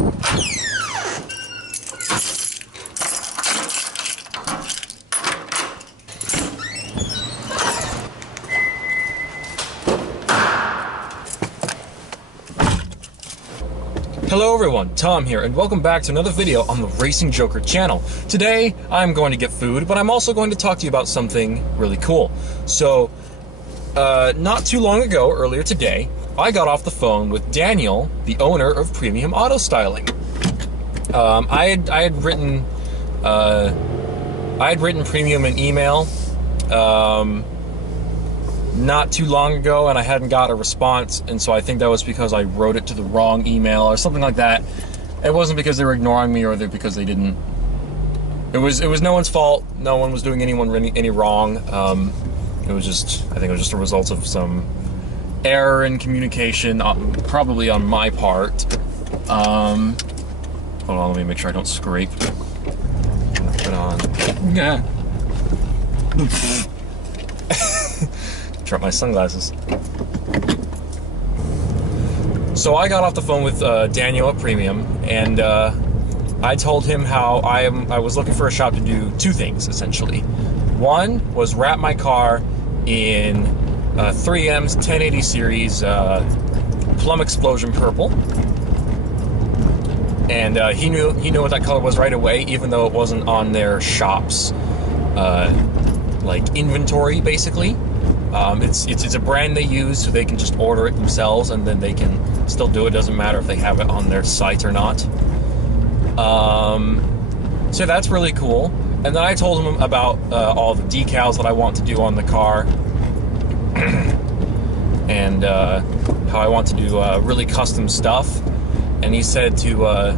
Hello everyone, Tom here, and welcome back to another video on the Racing Joker channel. Today, I'm going to get food, but I'm also going to talk to you about something really cool. So, not too long ago, earlier today, I got off the phone with Daniel, the owner of Premium Auto Styling. I had written Premium an email, not too long ago, and I hadn't got a response, and so I think that was because I wrote it to the wrong email or something like that. It wasn't because they were ignoring me or because they didn't. It was no one's fault. No one was doing anyone any wrong. It was just, I think it was just a result of some error in communication, probably on my part. Hold on, let me make sure I don't scrape. Put on. Yeah. Drop my sunglasses. So I got off the phone with Daniel at Premium, and I told him how I was looking for a shop to do two things, essentially. One was wrap my car in 3M's 1080 series Plum Explosion Purple. And he knew what that color was right away, even though it wasn't on their shop's like inventory, basically. It's a brand they use, so they can just order it themselves, and then they can still do it. Doesn't matter if they have it on their site or not. So that's really cool. And then I told him about all the decals that I want to do on the car, and how I want to do really custom stuff. And he said to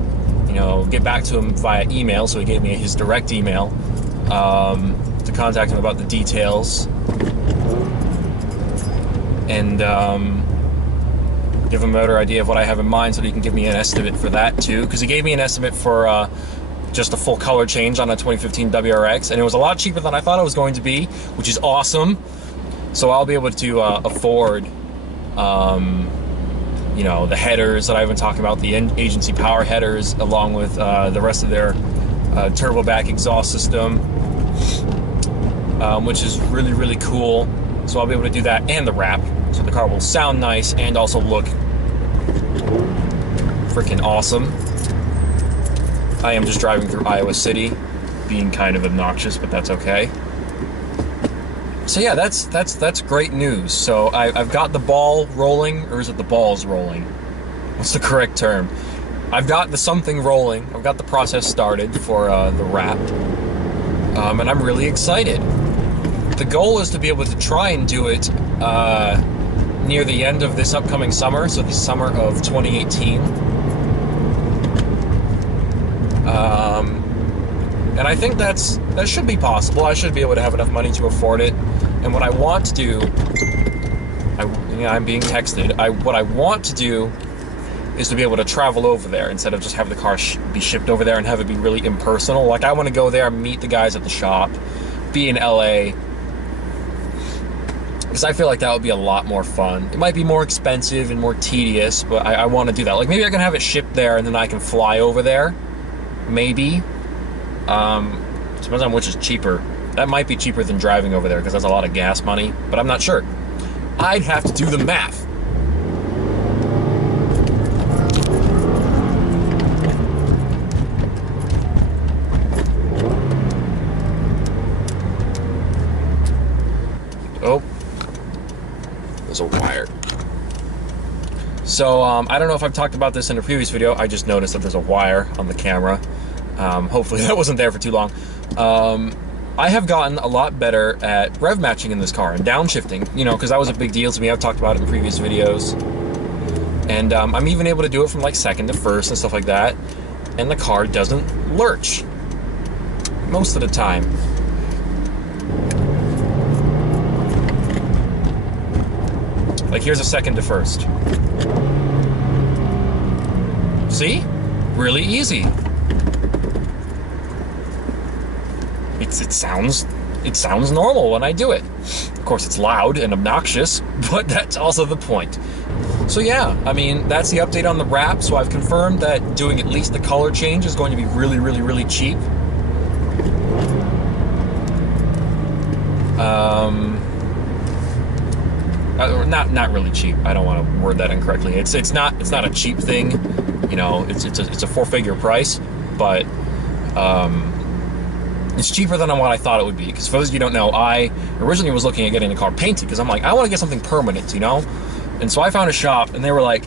get back to him via email, so he gave me his direct email to contact him about the details. And give him a better idea of what I have in mind, so that he can give me an estimate for that too. Because he gave me an estimate for just a full color change on a 2015 WRX, and it was a lot cheaper than I thought it was going to be, which is awesome. So I'll be able to afford, the headers that I've been talking about, the agency power headers, along with the rest of their turbo back exhaust system, which is really, really cool. So I'll be able to do that and the wrap, so the car will sound nice and also look freaking awesome. I am just driving through Iowa City, being kind of obnoxious, but that's okay. So yeah, that's great news. So I've got the ball rolling, or is it the balls rolling? What's the correct term? I've got the something rolling. I've got the process started for the wrap, and I'm really excited. The goal is to be able to try and do it near the end of this upcoming summer, so the summer of 2018. And I think that should be possible. I should be able to have enough money to afford it. And what I want to do, I'm being texted. What I want to do is to be able to travel over there instead of just have the car be shipped over there and have it be really impersonal. Like, I want to go there, meet the guys at the shop, be in LA. Because I feel like that would be a lot more fun. It might be more expensive and more tedious, but I want to do that. Like, maybe I can have it shipped there and then I can fly over there. Maybe. Depends on which is cheaper. That might be cheaper than driving over there because that's a lot of gas money, but I'm not sure. I'd have to do the math. Oh. There's a wire. So, I don't know if I've talked about this in a previous video. I just noticed that there's a wire on the camera. Hopefully that wasn't there for too long. I have gotten a lot better at rev matching in this car and downshifting, because that was a big deal to me. I've talked about it in previous videos. And I'm even able to do it from like second to first and stuff like that. And the car doesn't lurch most of the time. Like, here's a second to first. See? Really easy. It sounds normal when I do it. Of course, it's loud and obnoxious, but that's also the point. So yeah, I mean, that's the update on the wrap. So I've confirmed that doing at least the color change is going to be really, really, really cheap. Not really cheap. I don't want to word that incorrectly. It's not a cheap thing. You know, it's a 4-figure price, but it's cheaper than what I thought it would be. Because for those of you who don't know, I originally was looking at getting the car painted because I'm like, I want to get something permanent, you know. And so I found a shop, and they were like,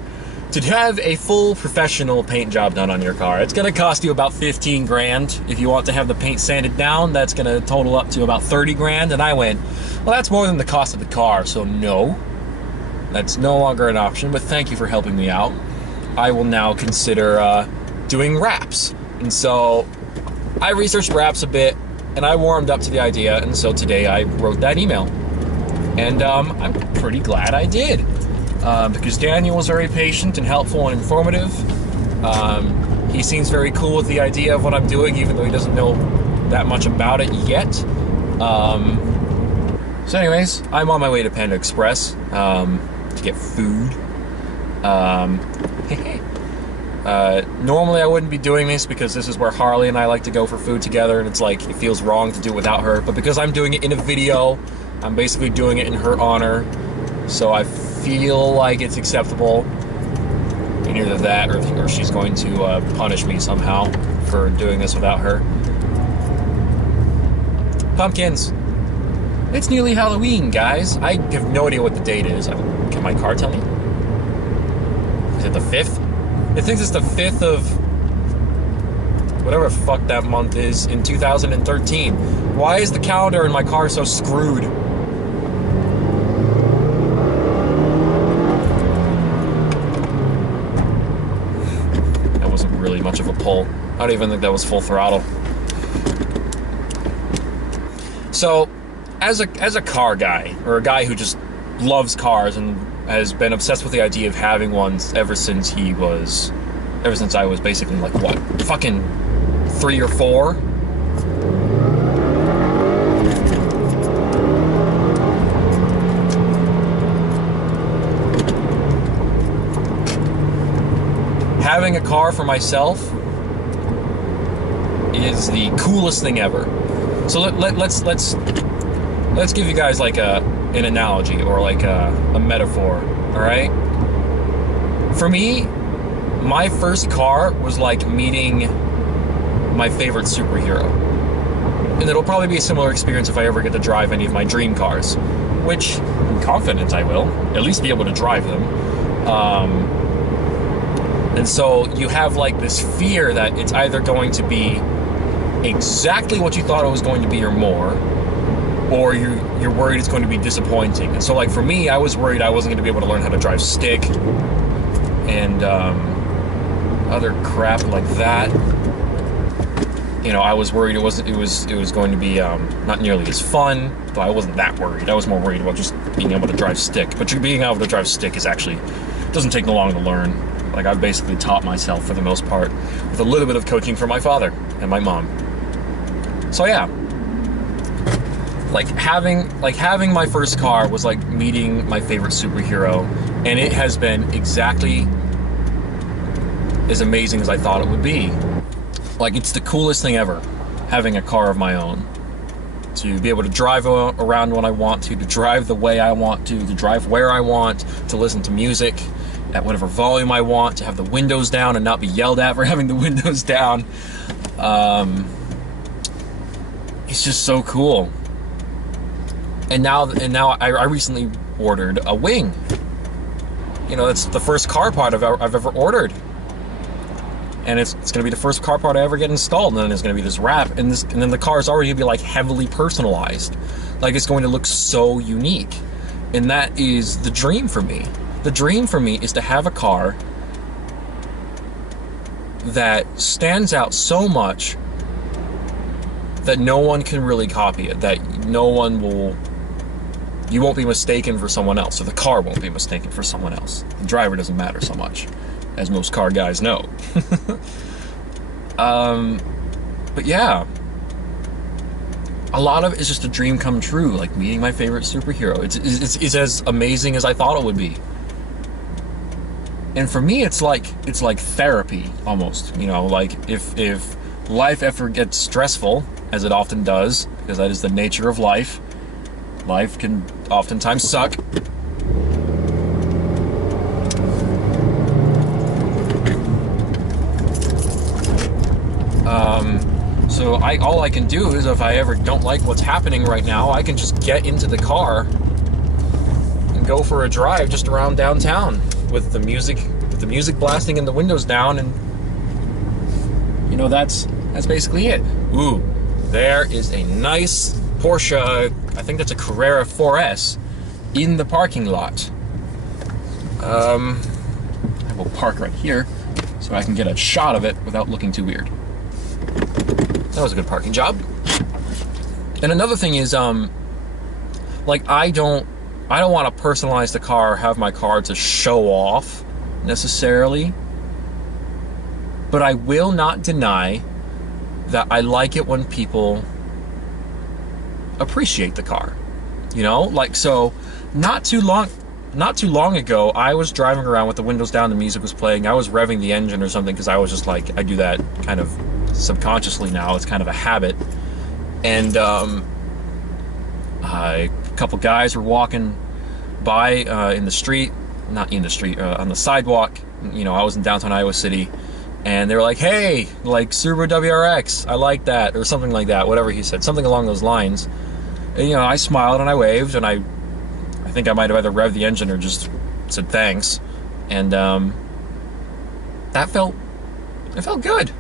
to have a full professional paint job done on your car, it's going to cost you about 15 grand. If you want to have the paint sanded down, that's going to total up to about 30 grand. And I went, well, that's more than the cost of the car, so no. That's no longer an option, but thank you for helping me out. I will now consider doing wraps. And so I researched wraps a bit, and I warmed up to the idea, and so today I wrote that email. And I'm pretty glad I did. Because Daniel was very patient and helpful and informative. He seems very cool with the idea of what I'm doing, even though he doesn't know that much about it yet. So anyways, I'm on my way to Panda Express to get food. Normally I wouldn't be doing this because this is where Harley and I like to go for food together, and it's like, it feels wrong to do it without her. But because I'm doing it in a video, I'm basically doing it in her honor. So I feel like it's acceptable, and either that or she's going to punish me somehow for doing this without her. Pumpkins. It's nearly Halloween, guys. I have no idea what the date is. Can my car tell me? Is it the 5th? It thinks it's the 5th of whatever the fuck that month is in 2013. Why is the calendar in my car so screwed? Really much of a pull. I don't even think that was full throttle. So, as a car guy, or a guy who just loves cars and has been obsessed with the idea of having one ever since I was basically like, what, fucking 3 or 4? Having a car for myself is the coolest thing ever. So let's give you guys like an analogy or like a metaphor. All right. For me, my first car was like meeting my favorite superhero, and it'll probably be a similar experience if I ever get to drive any of my dream cars, which I'm confident I will at least be able to drive them. And so you have like this fear that it's either going to be exactly what you thought it was going to be or more, or you're worried it's going to be disappointing. And so like for me, I was worried I wasn't going to be able to learn how to drive stick and other crap like that. You know, I was worried it was going to be not nearly as fun, but I wasn't that worried. I was more worried about just being able to drive stick. But being able to drive stick is actually doesn't take long to learn. Like, I've basically taught myself for the most part, with a little bit of coaching from my father and my mom. So yeah, like having my first car was like meeting my favorite superhero, and it has been exactly as amazing as I thought it would be. Like, it's the coolest thing ever, having a car of my own. To be able to drive around when I want to drive the way I want to drive where I want, to listen to music at whatever volume I want, to have the windows down and not be yelled at for having the windows down. It's just so cool. And now I recently ordered a wing. You know, it's the first car part I've ever ordered. And it's going to be the first car part I ever get installed, and then there's going to be this wrap, and then the car is already going to be like heavily personalized. Like, it's going to look so unique. And that is the dream for me. The dream for me is to have a car that stands out so much that no one can really copy it, that you won't be mistaken for someone else, or the car won't be mistaken for someone else. The driver doesn't matter so much, as most car guys know. But yeah, a lot of it is just a dream come true, like meeting my favorite superhero. It's as amazing as I thought it would be. And for me, it's like therapy almost. You know, like if life ever gets stressful, as it often does, because that is the nature of life. Life can oftentimes suck. So all I can do is, if I ever don't like what's happening right now, I can just get into the car and go for a drive just around downtown with the music blasting and the windows down, and you know, that's basically it. Ooh, there is a nice Porsche, I think that's a Carrera 4S, in the parking lot. I will park right here so I can get a shot of it without looking too weird. That was a good parking job. And another thing is, like, I don't want to personalize the car, have my car to show off necessarily, but I will not deny that I like it when people appreciate the car. You know, like, so not too long ago, I was driving around with the windows down, the music was playing, I was revving the engine or something, because I was just like, I do that kind of subconsciously now, it's kind of a habit. And a couple guys were walking by in the street, not in the street, on the sidewalk. You know, I was in downtown Iowa City, and they were like, hey, like, Subaru WRX, I like that, or something like that, whatever he said, something along those lines. And, you know, I smiled and I waved, and I think I might have either revved the engine or just said thanks. And it felt good.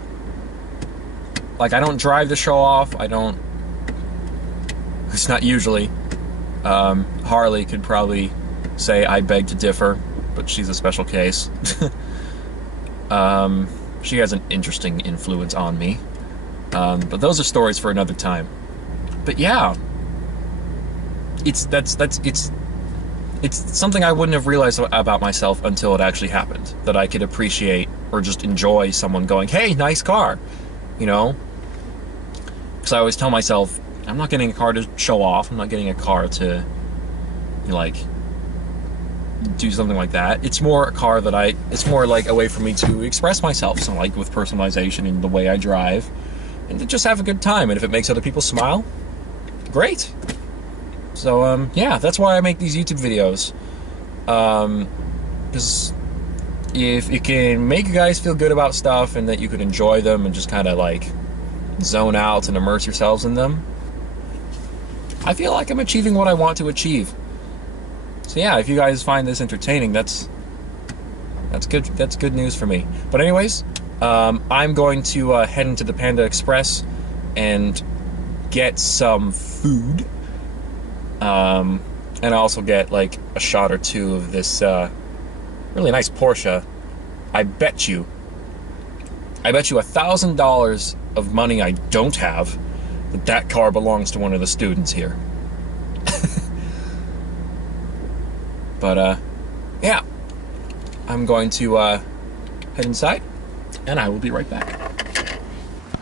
Like, I don't drive to show off, it's not usually. Harley could probably say I beg to differ, but she's a special case. She has an interesting influence on me. But those are stories for another time. But yeah, it's something I wouldn't have realized about myself until it actually happened, that I could appreciate or just enjoy someone going, hey, nice car, you know? Because I always tell myself, I'm not getting a car to show off, I'm not getting a car to, like, do something like that. It's more a car that it's more like a way for me to express myself, so like with personalization in the way I drive, and to just have a good time. And if it makes other people smile, great. So yeah, that's why I make these YouTube videos, because if it can make you guys feel good about stuff and that you can enjoy them and just kind of like zone out and immerse yourselves in them, I feel like I'm achieving what I want to achieve. So yeah, if you guys find this entertaining, that's good. That's good news for me. But anyways, I'm going to head into the Panda Express and get some food, and also get like a shot or two of this really nice Porsche. I bet you $1,000 of money I don't have that car belongs to one of the students here. But yeah, I'm going to head inside, and I will be right back.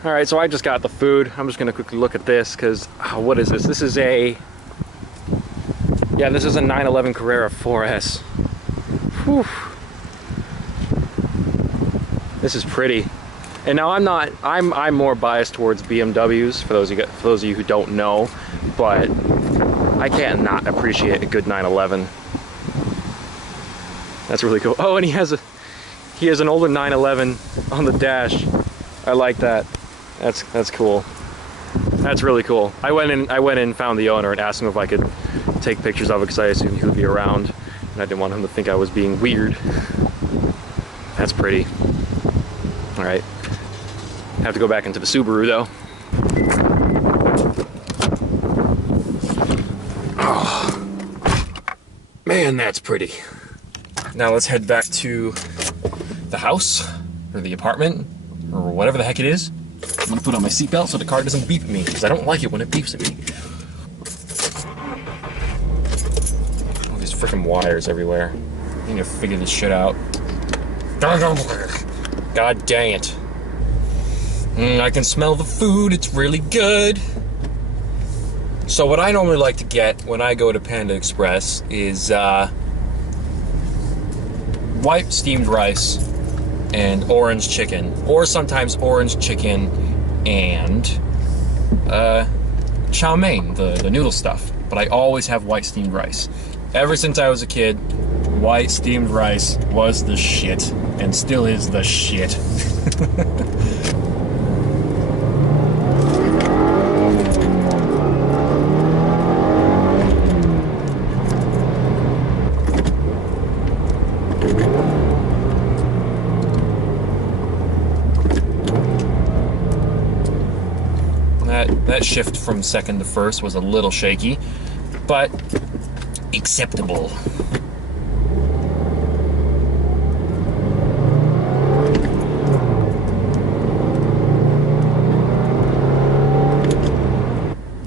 All right, so I just got the food. I'm just gonna quickly look at this, because what is this? This is a 911 Carrera 4S. Whew. This is pretty. And now I'm more biased towards BMWs, for those of you who don't know, but I can't not appreciate a good 911. That's really cool. Oh, and he has an older 911 on the dash. I like that. That's cool. That's really cool. I went in and found the owner and asked him if I could take pictures of it, because I assumed he would be around, and I didn't want him to think I was being weird. That's pretty. All right. Have to go back into the Subaru though. Oh, man, that's pretty. Now let's head back to the house, or the apartment, or whatever the heck it is. I'm gonna put on my seatbelt so the car doesn't beep at me, because I don't like it when it beeps at me. All these freaking wires everywhere. I need to figure this shit out. God dang it. I can smell the food, it's really good. So what I normally like to get when I go to Panda Express is white steamed rice and orange chicken, or sometimes orange chicken and chow mein, the noodle stuff. But I always have white steamed rice. Ever since I was a kid, white steamed rice was the shit, and still is the shit. That shift from second to first was a little shaky, but acceptable.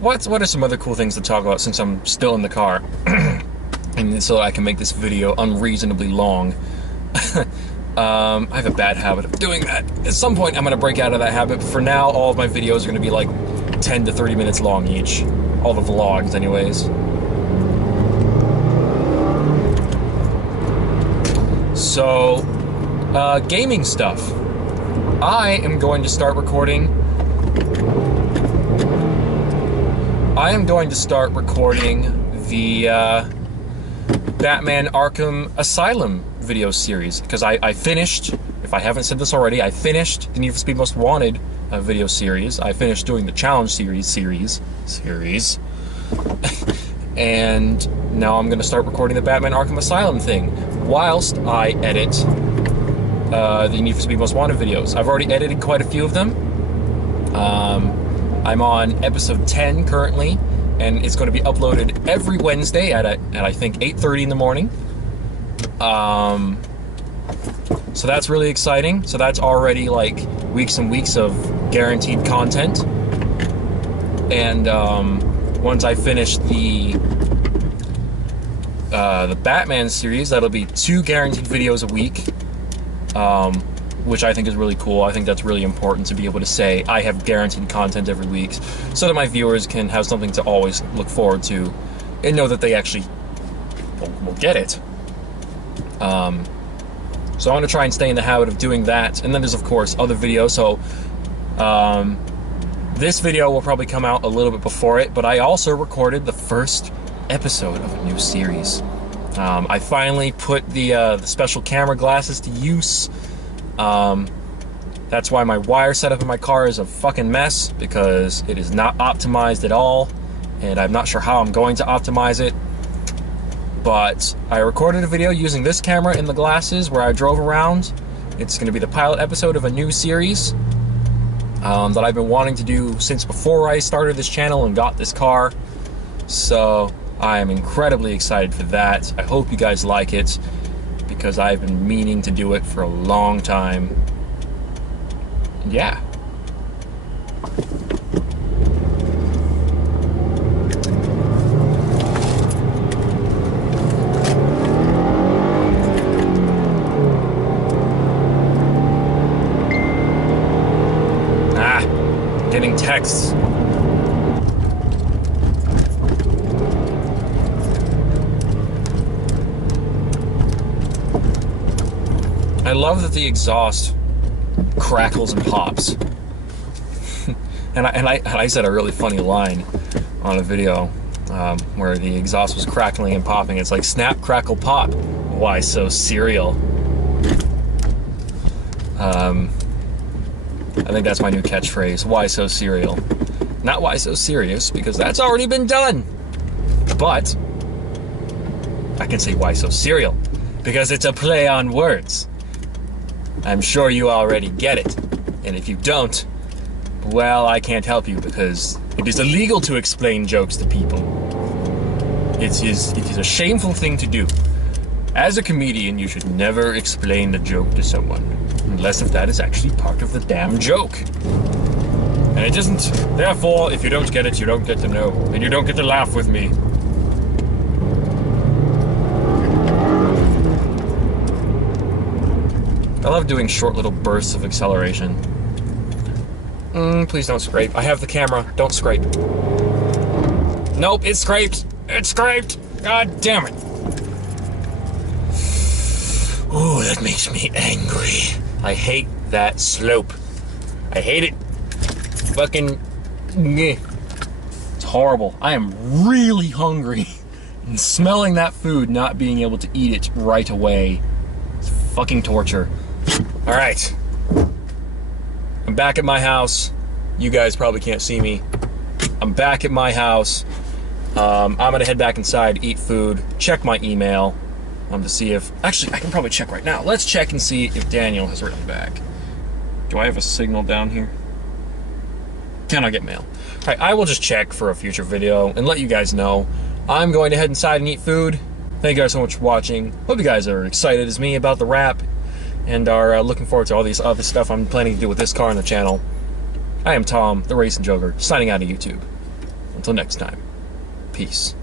What are some other cool things to talk about since I'm still in the car? And so I can make this video unreasonably long. I have a bad habit of doing that. At some point I'm going to break out of that habit, but for now all of my videos are going to be like 10 to 30 minutes long each. All the vlogs anyways. So, gaming stuff. I am going to start recording the Batman Arkham Asylum video series, because I finished, if I haven't said this already, I finished the Need for Speed Most Wanted video series. I finished doing the challenge series, and now I'm going to start recording the Batman Arkham Asylum thing whilst I edit the Need for Speed Most Wanted videos. I've already edited quite a few of them. I'm on episode 10 currently, and it's going to be uploaded every Wednesday at I think 8:30 in the morning. So that's really exciting. So that's already like weeks and weeks of guaranteed content. And once I finish the Batman series, that'll be 2 guaranteed videos a week, which I think is really cool. I think that's really important to be able to say I have guaranteed content every week, so that my viewers can have something to always look forward to and know that they actually will get it. So I want to try and stay in the habit of doing that. And then there's, of course, other videos. So this video will probably come out a little bit before it, but I also recorded the first episode of a new series. I finally put the special camera glasses to use. That's why my wire setup in my car is a fucking mess, because it is not optimized at all, and I'm not sure how I'm going to optimize it. But I recorded a video using this camera and the glasses where I drove around. It's going to be the pilot episode of a new series that I've been wanting to do since before I started this channel and got this car. So I am incredibly excited for that. I hope you guys like it, because I've been meaning to do it for a long time. And yeah. Getting texts. I love that the exhaust crackles and pops. and I said a really funny line on a video where the exhaust was crackling and popping. It's like, snap, crackle, pop. Why so serial? I think that's my new catchphrase. Why so serial? Not why so serious, because that's already been done. But I can say why so serial, because it's a play on words. I'm sure you already get it. And if you don't, well, I can't help you, because it is illegal to explain jokes to people. It is a shameful thing to do. As a comedian, you should never explain a joke to someone, unless if that is actually part of the damn joke. And it isn't. Therefore, if you don't get it, you don't get to know, and you don't get to laugh with me. I love doing short little bursts of acceleration. Please don't scrape. I have the camera. Don't scrape. Nope, it scraped. It scraped. God damn it. Oh, that makes me angry. I hate that slope. I hate it. Fucking... It's horrible. I am really hungry. And smelling that food, not being able to eat it right away, it's fucking torture. Alright. I'm back at my house. You guys probably can't see me. I'm back at my house. I'm gonna head back inside, eat food, check my email to see if... Actually, I can probably check right now. Let's check and see if Daniel has written back. Do I have a signal down here? Can I get mail? Alright, I will just check for a future video and let you guys know. I'm going to head inside and eat food. Thank you guys so much for watching. Hope you guys are excited as me about the wrap and are looking forward to all these other stuff I'm planning to do with this car on the channel. I am Tom, the Racing Joker, signing out of YouTube. Until next time, peace.